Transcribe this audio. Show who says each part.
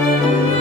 Speaker 1: you